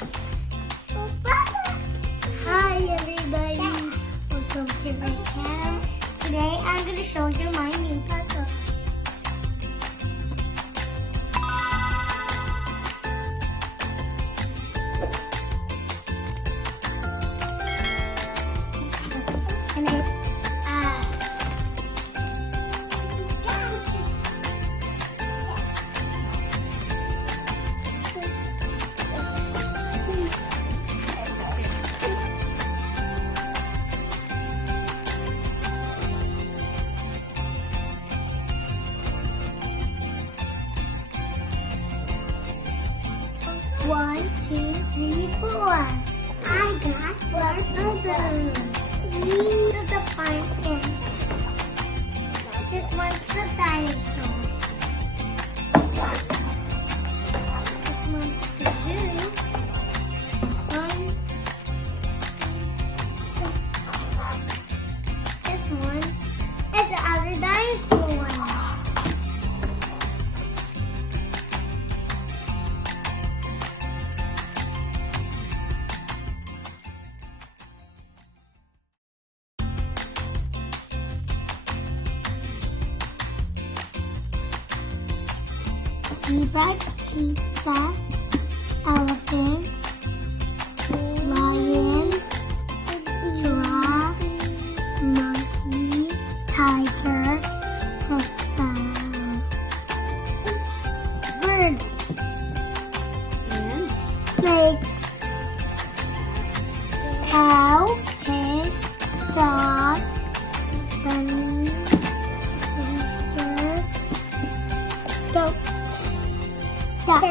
Hi everybody, welcome to my channel. Today I'm going to show you my new puzzle. And it's One, two, three, four. I got four puzzles. These are the pumpkin. This one's a dinosaur. This one's the zoo. One. This one is the other dinosaur one. Zebra, cheetah, elephant, lion, giraffe, monkey, tiger, birds, snake, cow, pig, dog, bunny, rooster, goat. Duck.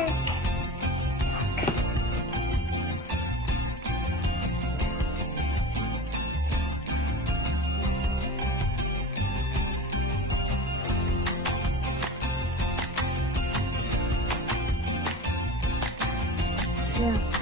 Yeah.